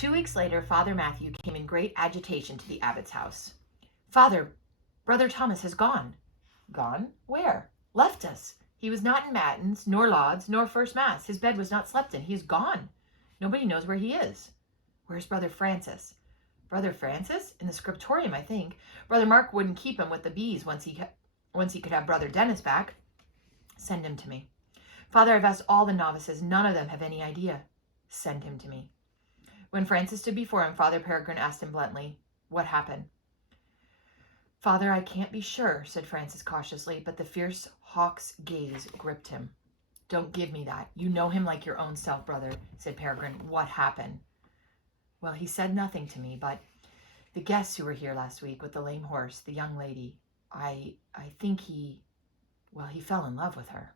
2 weeks later, Father Matthew came in great agitation to the abbot's house. "Father, Brother Thomas has gone." "Gone? Where?" "Left us. He was not in matins, nor lauds, nor first mass. His bed was not slept in. He is gone. Nobody knows where he is." "Where's Brother Francis?" "Brother Francis? In the scriptorium, I think. Brother Mark wouldn't keep him with the bees once he could have Brother Dennis back." "Send him to me." "Father, I've asked all the novices. None of them have any idea." "Send him to me." When Francis stood before him, Father Peregrine asked him bluntly, "What happened?" "Father, I can't be sure," said Francis cautiously, but the fierce hawk's gaze gripped him. "Don't give me that. You know him like your own self, brother," said Peregrine. "What happened?" "Well, he said nothing to me, but the guests who were here last week with the lame horse, the young lady, I think he fell in love with her."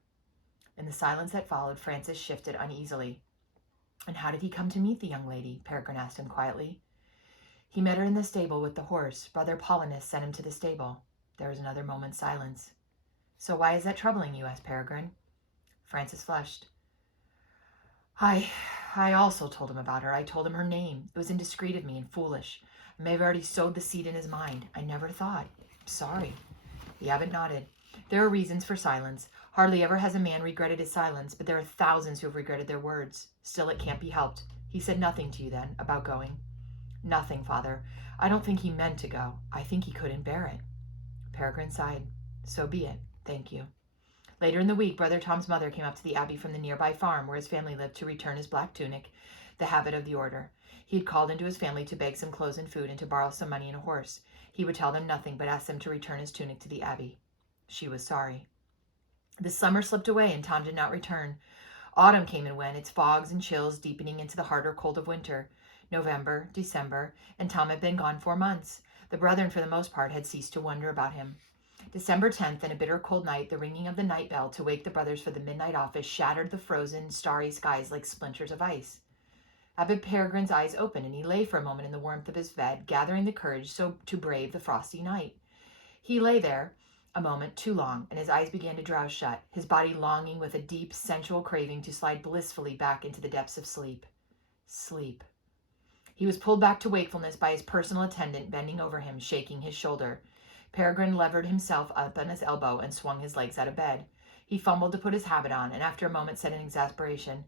In the silence that followed, Francis shifted uneasily. "And how did he come to meet the young lady?" Peregrine asked him quietly. "He met her in the stable with the horse. Brother Paulinus sent him to the stable." There was another moment's silence. "So why is that troubling you?" asked Peregrine. Francis flushed. I also told him about her. I told him her name. It was indiscreet of me and foolish. I may have already sowed the seed in his mind. I never thought. Sorry." The abbot nodded. "There are reasons for silence. Hardly ever has a man regretted his silence, but there are thousands who have regretted their words. Still, it can't be helped. He said nothing to you then about going?" "Nothing, Father. I don't think he meant to go. I think he couldn't bear it." Peregrine sighed. "So be it. Thank you." Later in the week, Brother Tom's mother came up to the abbey from the nearby farm where his family lived to return his black tunic, the habit of the order. He had called into his family to beg some clothes and food and to borrow some money and a horse. He would tell them nothing, but ask them to return his tunic to the abbey. She was sorry. The summer slipped away and Tom did not return. Autumn came and went, its fogs and chills deepening into the harder cold of winter. November, December, and Tom had been gone 4 months. The brethren, for the most part, had ceased to wonder about him. December 10th, in a bitter cold night, the ringing of the night bell to wake the brothers for the midnight office shattered the frozen, starry skies like splinters of ice. Abbot Peregrine's eyes opened, and he lay for a moment in the warmth of his bed, gathering the courage to brave the frosty night. He lay there a moment too long, and his eyes began to drowse shut, his body longing with a deep, sensual craving to slide blissfully back into the depths of sleep. Sleep. He was pulled back to wakefulness by his personal attendant bending over him, shaking his shoulder. Peregrine levered himself up on his elbow and swung his legs out of bed. He fumbled to put his habit on, and after a moment said in exasperation,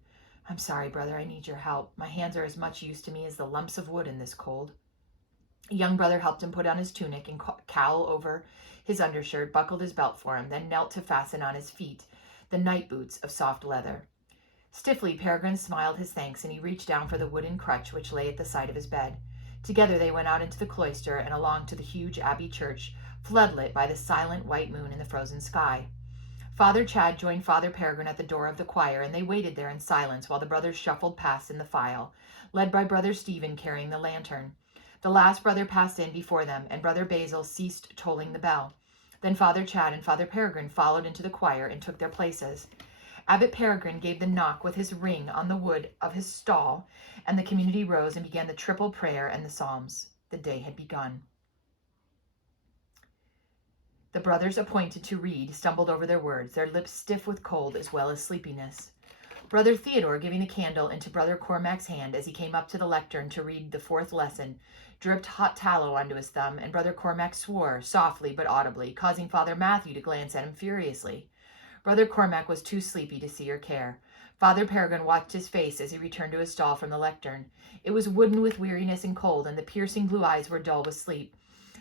"I'm sorry, brother, I need your help. My hands are as much use to me as the lumps of wood in this cold." A young brother helped him put on his tunic and cowl over his undershirt, buckled his belt for him, then knelt to fasten on his feet the night boots of soft leather. Stiffly, Peregrine smiled his thanks, and he reached down for the wooden crutch which lay at the side of his bed. Together they went out into the cloister and along to the huge abbey church, floodlit by the silent white moon in the frozen sky. Father Chad joined Father Peregrine at the door of the choir, and they waited there in silence while the brothers shuffled past in the file, led by Brother Stephen carrying the lantern. The last brother passed in before them, and Brother Basil ceased tolling the bell. Then Father Chad and Father Peregrine followed into the choir and took their places. Abbot Peregrine gave the knock with his ring on the wood of his stall, and the community rose and began the triple prayer and the psalms. The day had begun. The brothers appointed to read stumbled over their words, their lips stiff with cold as well as sleepiness. Brother Theodore, giving the candle into Brother Cormac's hand as he came up to the lectern to read the 4th lesson, dripped hot tallow onto his thumb, and Brother Cormac swore, softly but audibly, causing Father Matthew to glance at him furiously. Brother Cormac was too sleepy to see or care. Father Peregrine watched his face as he returned to his stall from the lectern. It was wooden with weariness and cold, and the piercing blue eyes were dull with sleep.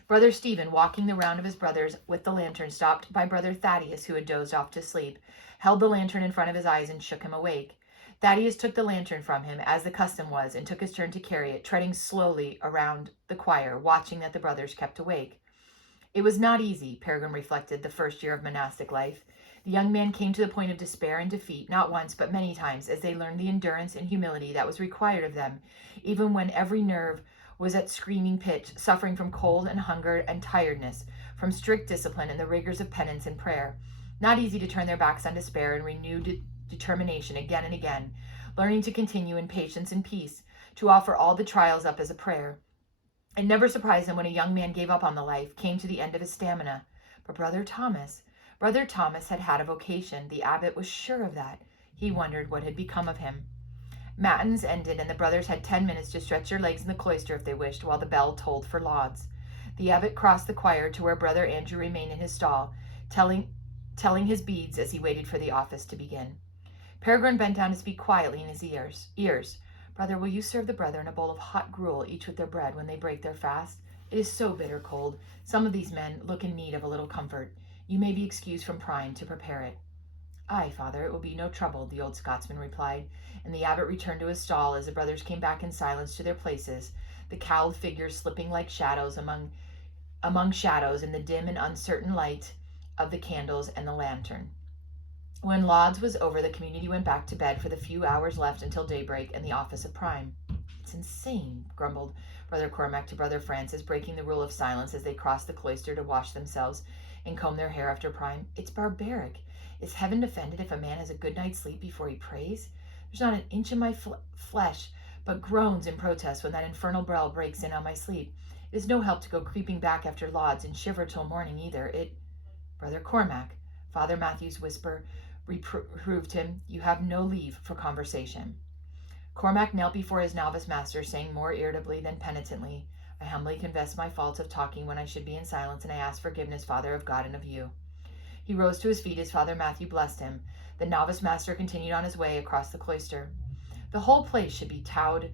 Brother Stephen, walking the round of his brothers with the lantern, stopped by Brother Thaddeus, who had dozed off to sleep, held the lantern in front of his eyes, and shook him awake. Thaddeus took the lantern from him, as the custom was, and took his turn to carry it, treading slowly around the choir, watching that the brothers kept awake. It was not easy, Peregrine reflected, the first year of monastic life. The young man came to the point of despair and defeat, not once but many times, as they learned the endurance and humility that was required of them, even when every nerve was at screaming pitch, suffering from cold and hunger and tiredness, from strict discipline and the rigors of penance and prayer. Not easy to turn their backs on despair and renew determination again and again, learning to continue in patience and peace, to offer all the trials up as a prayer. It never surprised them when a young man gave up on the life, came to the end of his stamina. But Brother Thomas had had a vocation. The abbot was sure of that. He wondered what had become of him. Matins ended, and the brothers had 10 minutes to stretch their legs in the cloister if they wished, while the bell tolled for lauds. The abbot crossed the choir to where Brother Andrew remained in his stall, telling his beads as he waited for the office to begin. Peregrine bent down to speak quietly in his ears. Brother, will you serve the brethren a bowl of hot gruel, each with their bread, when they break their fast? It is so bitter cold. Some of these men look in need of a little comfort. You may be excused from prying to prepare it. Aye, Father, it will be no trouble, the old Scotsman replied, and the abbot returned to his stall as the brothers came back in silence to their places, the cowled figures slipping like shadows among shadows in the dim and uncertain light of the candles and the lantern. When lauds was over, the community went back to bed for the few hours left until daybreak and the office of prime. It's insane, grumbled Brother Cormac to Brother Francis, breaking the rule of silence as they crossed the cloister to wash themselves and comb their hair after prime. It's barbaric. Is heaven offended if a man has a good night's sleep before he prays? There's not an inch of my flesh but groans in protest when that infernal bell breaks in on my sleep. It is no help to go creeping back after lauds and shiver till morning either. Brother Cormac, Father Matthew's whisper reproved him, you have no leave for conversation. Cormac knelt before his novice master, saying more irritably than penitently, I humbly confess my fault of talking when I should be in silence, and I ask forgiveness, Father, of God and of you. He rose to his feet as Father Matthew blessed him. The novice master continued on his way across the cloister. The whole place should be towed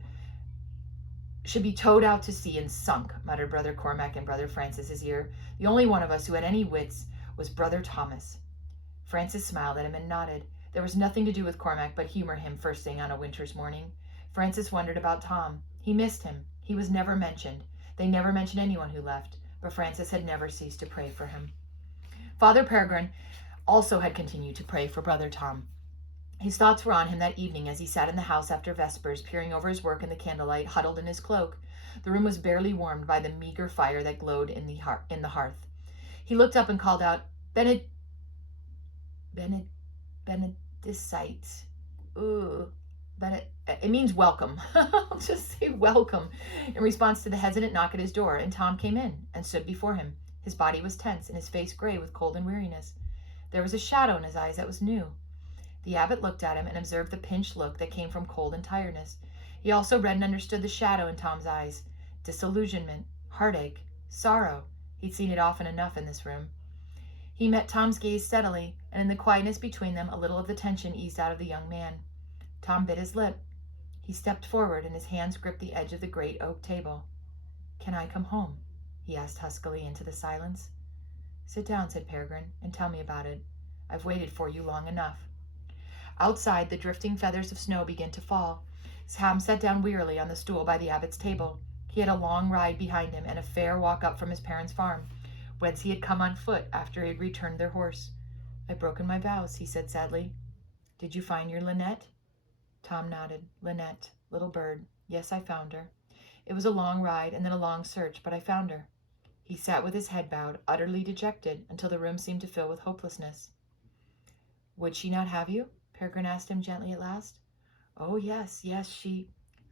out to sea and sunk, muttered Brother Cormac in Brother Francis's ear. The only one of us who had any wits was Brother Thomas. Francis smiled at him and nodded. There was nothing to do with Cormac but humor him first thing on a winter's morning. Francis wondered about Tom. He missed him. He was never mentioned. They never mentioned anyone who left, but Francis had never ceased to pray for him. Father Peregrine also had continued to pray for Brother Tom. His thoughts were on him that evening as he sat in the house after vespers, peering over his work in the candlelight, huddled in his cloak. The room was barely warmed by the meager fire that glowed in the hearth. He looked up and called out, Benedicite. It means welcome. I'll just say welcome, in response to the hesitant knock at his door, and Tom came in and stood before him. His body was tense and his face gray with cold and weariness. There was a shadow in his eyes that was new. The abbot looked at him and observed the pinched look that came from cold and tiredness. He also read and understood the shadow in Tom's eyes. Disillusionment, heartache, sorrow. He'd seen it often enough in this room. He met Tom's gaze steadily, and in the quietness between them, a little of the tension eased out of the young man. Tom bit his lip. He stepped forward, and his hands gripped the edge of the great oak table. Can I come home? He asked huskily into the silence. Sit down, said Peregrine, and tell me about it. I've waited for you long enough. Outside, the drifting feathers of snow began to fall. Tom sat down wearily on the stool by the abbot's table. He had a long ride behind him and a fair walk up from his parents' farm, whence he had come on foot after he had returned their horse. I've broken my vows, he said sadly. Did you find your Lynette? Tom nodded. Lynette, little bird. Yes, I found her. It was a long ride and then a long search, but I found her. He sat with his head bowed, utterly dejected, until the room seemed to fill with hopelessness. Would she not have you? Peregrine asked him gently at last. Oh, yes, I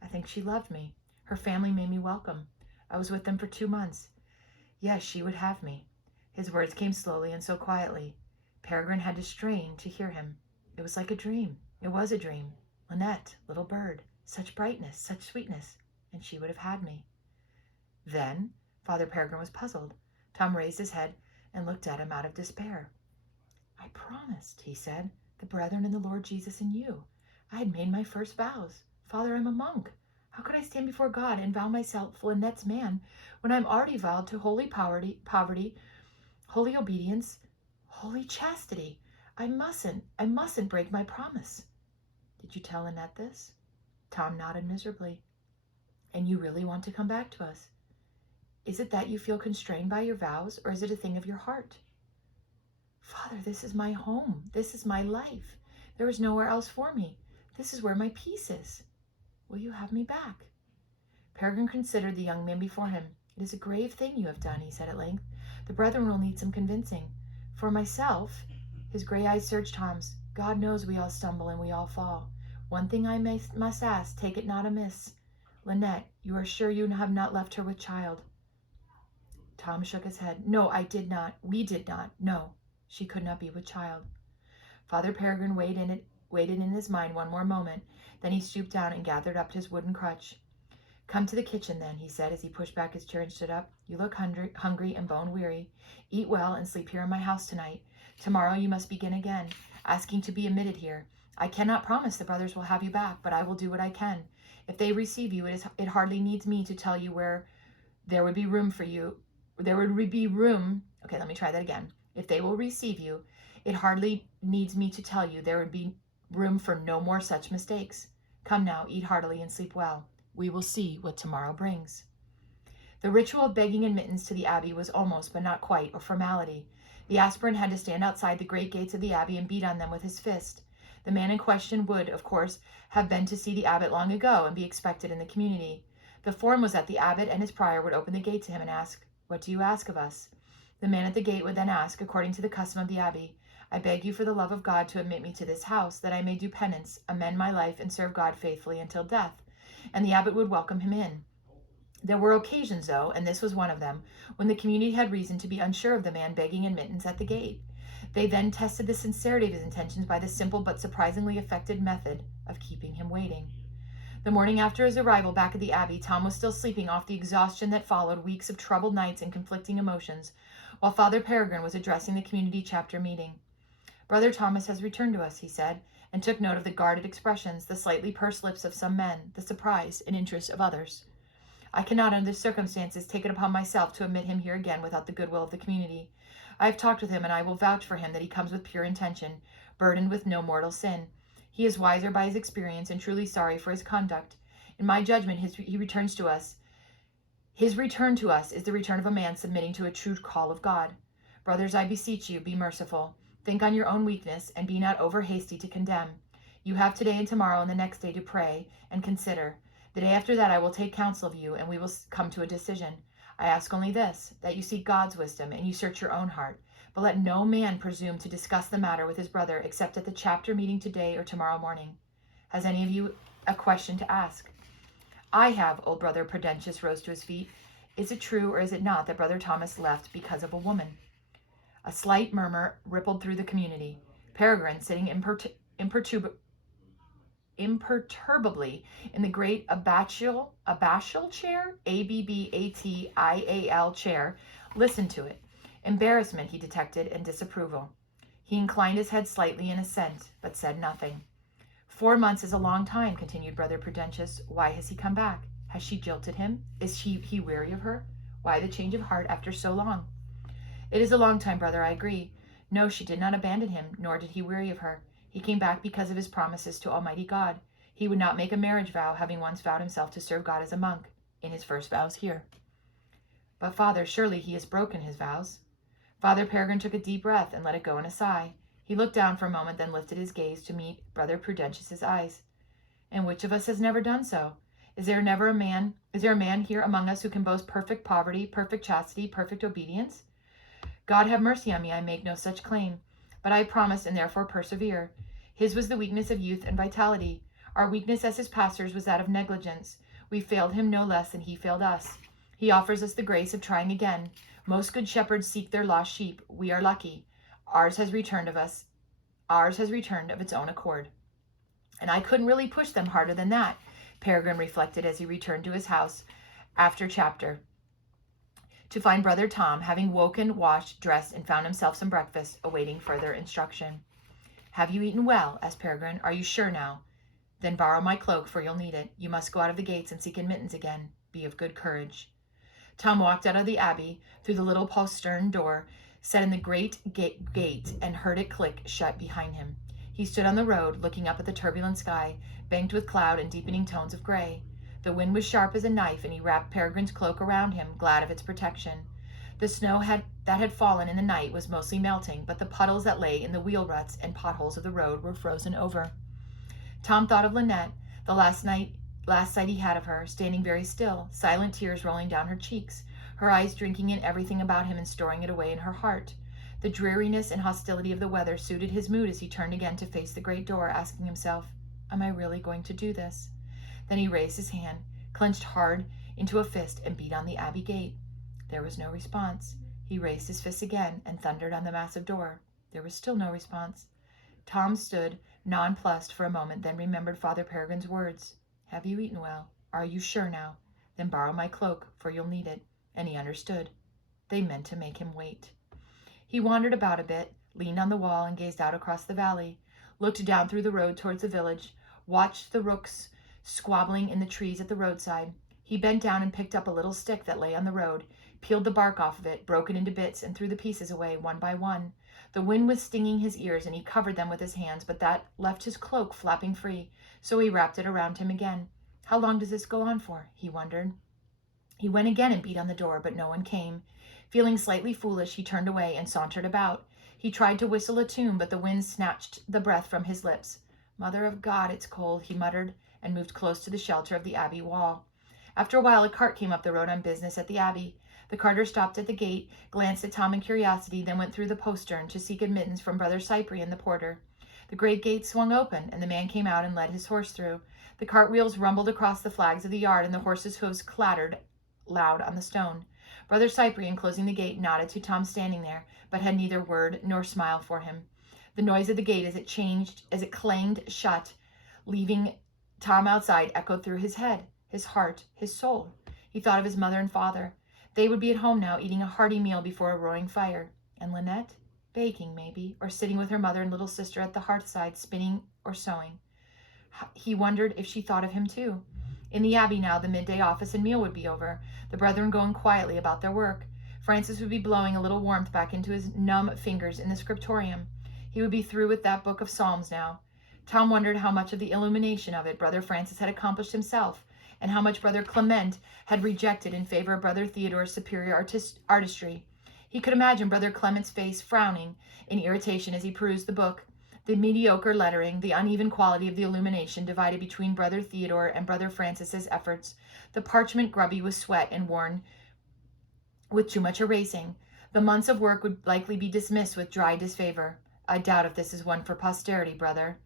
think she loved me. Her family made me welcome. I was with them for 2 months. Yes, she would have me. His words came slowly and so quietly. Peregrine had to strain to hear him. It was like a dream. It was a dream. Lynette, little bird, such brightness, such sweetness, and she would have had me. Then Father Peregrine was puzzled. Tom raised his head and looked at him out of despair. I promised, he said, the brethren and the Lord Jesus and you. I had made my first vows. Father, I'm a monk. How could I stand before God and vow myself Lynette's man when I'm already vowed to holy poverty, holy obedience, holy chastity? I mustn't break my promise. Did you tell Lynette this? Tom nodded miserably. And you really want to come back to us? Is it that you feel constrained by your vows, or is it a thing of your heart? Father, this is my home. This is my life. There is nowhere else for me. This is where my peace is. Will you have me back? Peregrine considered the young man before him. It is a grave thing you have done, he said at length. The brethren will need some convincing. For myself, his gray eyes searched Tom's. God knows we all stumble and we all fall. One thing I must ask, take it not amiss. Lynette, you are sure you have not left her with child? Tom shook his head. No, I did not. We did not. No, she could not be with child. Father Peregrine weighed in it waited in his mind one more moment. Then he stooped down and gathered up his wooden crutch. "Come to the kitchen, then," he said as he pushed back his chair and stood up. "You look hungry and bone-weary. Eat well and sleep here in my house tonight. Tomorrow you must begin again, asking to be admitted here. I cannot promise the brothers will have you back, but I will do what I can. If they receive you, it hardly needs me to tell you where there would be room for you. There would be room. Okay, let me try that again. If they will receive you, it hardly needs me to tell you there would be room for no more such mistakes. Come now, eat heartily and sleep well. We will see what tomorrow brings." The ritual of begging admittance to the abbey was almost, but not quite, a formality. The aspirant had to stand outside the great gates of the abbey and beat on them with his fist. The man in question would, of course, have been to see the abbot long ago and be expected in the community. The form was that the abbot and his prior would open the gate to him and ask, "What do you ask of us?" The man at the gate would then ask, according to the custom of the abbey, "I beg you for the love of God to admit me to this house, that I may do penance, amend my life, and serve God faithfully until death." And the abbot would welcome him in. There were occasions, though, and this was one of them, when the community had reason to be unsure of the man begging admittance at the gate. They then tested the sincerity of his intentions by the simple but surprisingly effective method of keeping him waiting. The morning after his arrival back at the abbey, Tom was still sleeping off the exhaustion that followed weeks of troubled nights and conflicting emotions, while Father Peregrine was addressing the community chapter meeting. "Brother Thomas has returned to us," he said, and took note of the guarded expressions, the slightly pursed lips of some men, the surprise and interest of others. "I cannot, under the circumstances, take it upon myself to admit him here again without the goodwill of the community. I have talked with him, and I will vouch for him that he comes with pure intention, burdened with no mortal sin. He is wiser by his experience and truly sorry for his conduct. In my judgment, his return to us is the return of a man submitting to a true call of God. Brothers, I beseech you, be merciful. Think on your own weakness, and be not over hasty to condemn. You have today and tomorrow and the next day to pray and consider. The day after that I will take counsel of you, and we will come to a decision. I ask only this, that you seek God's wisdom, and you search your own heart. But let no man presume to discuss the matter with his brother except at the chapter meeting today or tomorrow morning. Has any of you a question to ask?" "I have." Old Brother Prudentius rose to his feet. "Is it true or is it not that Brother Thomas left because of a woman?" A slight murmur rippled through the community. Peregrine, sitting imperturbably in the great abbatial chair, ABBATIAL chair, listened to it. Embarrassment he detected and disapproval. He inclined his head slightly in assent, but said nothing. 4 months is a long time," continued Brother Prudentius. "Why has he come back? Has she jilted him? Is he weary of her? Why the change of heart after so long?" "It is a long time, brother, I agree. No, she did not abandon him, nor did he weary of her. He came back because of his promises to Almighty God. He would not make a marriage vow, having once vowed himself to serve God as a monk, in his first vows here." "But, Father, surely he has broken his vows?" Father Peregrine took a deep breath and let it go in a sigh. He looked down for a moment, then lifted his gaze to meet Brother Prudentius's eyes. "And which of us has never done so? Is there a man here among us who can boast perfect poverty, perfect chastity, perfect obedience? God have mercy on me, I make no such claim. But I promise and therefore persevere. His was the weakness of youth and vitality. Our weakness as his pastors was that of negligence. We failed him no less than he failed us. He offers us the grace of trying again. Most good shepherds seek their lost sheep. We are lucky. Ours has returned of its own accord." "And I couldn't really push them harder than that," Peregrine reflected as he returned to his house after chapter, to find Brother Tom, having woken, washed, dressed, and found himself some breakfast, awaiting further instruction. "Have you eaten well?" asked Peregrine. "Are you sure now? Then borrow my cloak, for you'll need it. You must go out of the gates and seek admittance again. Be of good courage." Tom walked out of the abbey through the little postern door set in the great gate and heard it click shut behind him. He stood on the road, looking up at the turbulent sky, banked with cloud and deepening tones of gray. The wind was sharp as a knife, and he wrapped Peregrine's cloak around him, glad of its protection. The snow that had fallen in the night was mostly melting, but the puddles that lay in the wheel ruts and potholes of the road were frozen over. Tom thought of Lynette, the last sight he had of her, standing very still, silent tears rolling down her cheeks, her eyes drinking in everything about him and storing it away in her heart. The dreariness and hostility of the weather suited his mood as he turned again to face the great door, asking himself, "Am I really going to do this?" Then he raised his hand, clenched hard into a fist, and beat on the abbey gate. There was no response. He raised his fist again and thundered on the massive door. There was still no response. Tom stood, nonplussed for a moment, then remembered Father Peregrine's words. Have you eaten well? Are you sure now? Then borrow my cloak, for you'll need it. And he understood. They meant to make him wait. He wandered about a bit, leaned on the wall and gazed out across the valley, looked down through the road towards the village, watched the rooks squabbling in the trees at the roadside. He bent down and picked up a little stick that lay on the road, peeled the bark off of it, broke it into bits, and threw the pieces away one by one. The wind was stinging his ears, and he covered them with his hands, but that left his cloak flapping free, so he wrapped it around him again. How long does this go on for? He wondered. He went again and beat on the door, but no one came. Feeling slightly foolish, he turned away and sauntered about. He tried to whistle a tune, but the wind snatched the breath from his lips. Mother of God, it's cold, he muttered, and moved close to the shelter of the abbey wall. After a while, a cart came up the road on business at the abbey. The carter stopped at the gate, glanced at Tom in curiosity, then went through the postern to seek admittance from Brother Cyprian, the porter. The great gate swung open, and the man came out and led his horse through. The cart wheels rumbled across the flags of the yard, and the horse's hoofs clattered loud on the stone. Brother Cyprian, closing the gate, nodded to Tom standing there, but had neither word nor smile for him. The noise of the gate as it clanged shut, leaving Tom outside, echoed through his head, his heart, his soul. He thought of his mother and father. They would be at home now, eating a hearty meal before a roaring fire. And Lynette? Baking, maybe, or sitting with her mother and little sister at the hearthside, spinning or sewing. He wondered if she thought of him too. In the abbey now, the midday office and meal would be over, the brethren going quietly about their work. Francis would be blowing a little warmth back into his numb fingers in the scriptorium. He would be through with that book of Psalms now. Tom wondered how much of the illumination of it Brother Francis had accomplished himself, and how much Brother Clement had rejected in favor of Brother Theodore's superior artistry. He could imagine Brother Clement's face frowning in irritation as he perused the book. The mediocre lettering, the uneven quality of the illumination divided between Brother Theodore and Brother Francis's efforts, the parchment grubby with sweat and worn with too much erasing. The months of work would likely be dismissed with dry disfavor. I doubt if this is one for posterity, brother.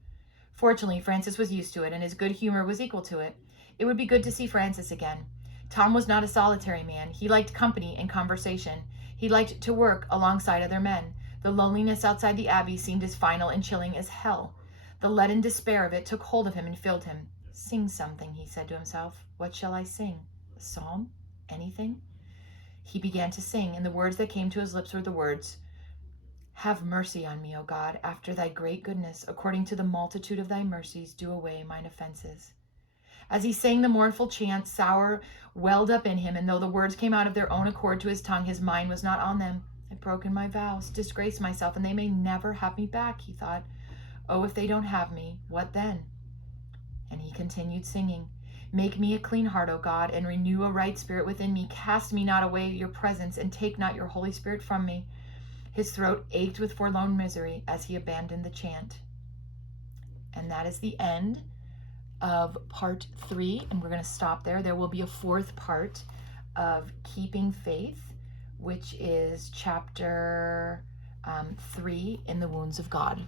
Fortunately, Francis was used to it, and his good humor was equal to it. It would be good to see Francis again. Tom was not a solitary man. He liked company and conversation. He liked to work alongside other men. The loneliness outside the abbey seemed as final and chilling as hell. The leaden despair of it took hold of him and filled him. Sing something, he said to himself. What shall I sing? A psalm? Anything? He began to sing, and the words that came to his lips were the words, Have mercy on me, O God, after thy great goodness, according to the multitude of thy mercies, do away mine offenses. As he sang the mournful chant, sorrow welled up in him, and though the words came out of their own accord to his tongue, his mind was not on them. I've broken my vows, disgraced myself, and they may never have me back, he thought. Oh, if they don't have me, what then? And he continued singing, Make me a clean heart, O God, and renew a right spirit within me. Cast me not away your presence, and take not your Holy Spirit from me. His throat ached with forlorn misery as he abandoned the chant. And that is the end of part 3, and we're going to stop there. There will be a 4th part of Keeping Faith, which is chapter 3, In the Wounds of God.